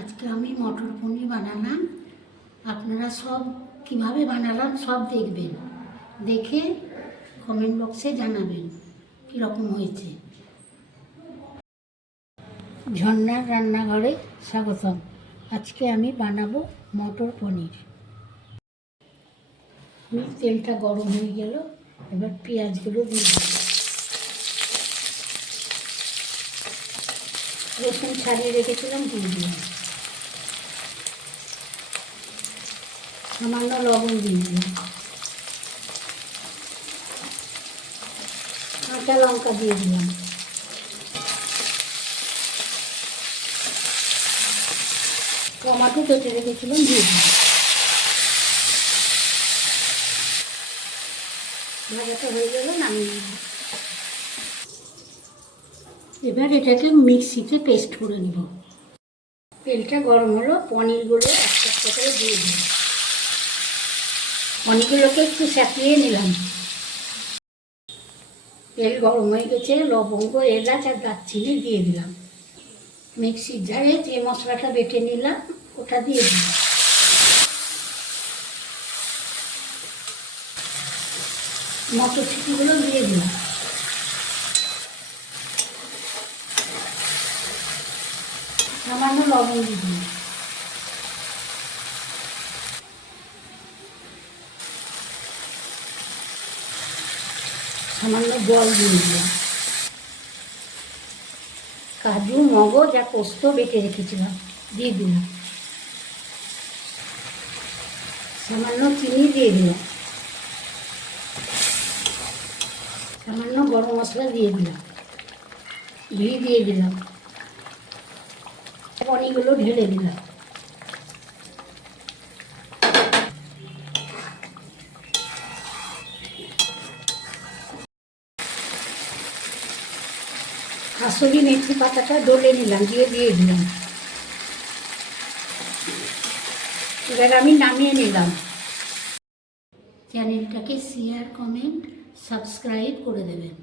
আজকে আমি মটর পনির বানালাম। আপনারা সব কিভাবে বানালাম সব দেখবেন, দেখে কমেন্ট বক্সে জানাবেন কীরকম হয়েছে। ঝর্ণার রান্নাঘরে স্বাগতম। আজকে আমি বানাবো মটর পনির। তেলটা গরম হয়ে গেল, এবার পেঁয়াজগুলো দিয়ে দিই। রসুন ছাড়িয়ে রেখেছিলাম, দিয়ে দিলাম। সামান্য লবণ দিয়ে দিলাম, কাঁচা লঙ্কা দিয়ে দিলাম, টমাটো কেটে রেখেছিলাম, দিয়ে দিলাম। ভাজাটা হয়ে গেলে নামিয়ে নেব। এবার এটাকে মিক্সিতে পেস্ট করে নেব। তেলটা গরম হলো, পনিরগুলো একটা একটা করে দিয়ে দিলাম। পনিরগুলোকে একটু চাপিয়ে নিলাম। তেল গরম হয়ে গেছে, লবঙ্গ, এলাচ আর দারচিনি দিয়ে দিলাম। মিক্সির জারে যে মশলাটা বেটে নিলাম ওটা দিয়ে দিলাম। মটরশুঁটিগুলো দিয়ে দিলাম। সামান্য লবণ দিয়ে দিলাম। সামান্য জল দিয়ে দিলাম। কাজু, মগজ আর পোস্ত বেটে রেখেছিলাম, দিয়ে দিলাম। সামান্য চিনি দিয়ে দিলাম। সামান্য গরম মশলা দিয়ে দিলাম। ঘি দিয়ে দিলাম। পনিরগুলো ঢেলে দিলাম। কাসুরি মেথি পাতাটা ডলে নিলাম, দিয়ে দিলাম। এবার আমি নামিয়ে নিলাম। চ্যানেলটাকে শেয়ার, কমেন্ট, সাবস্ক্রাইব করে দেবেন।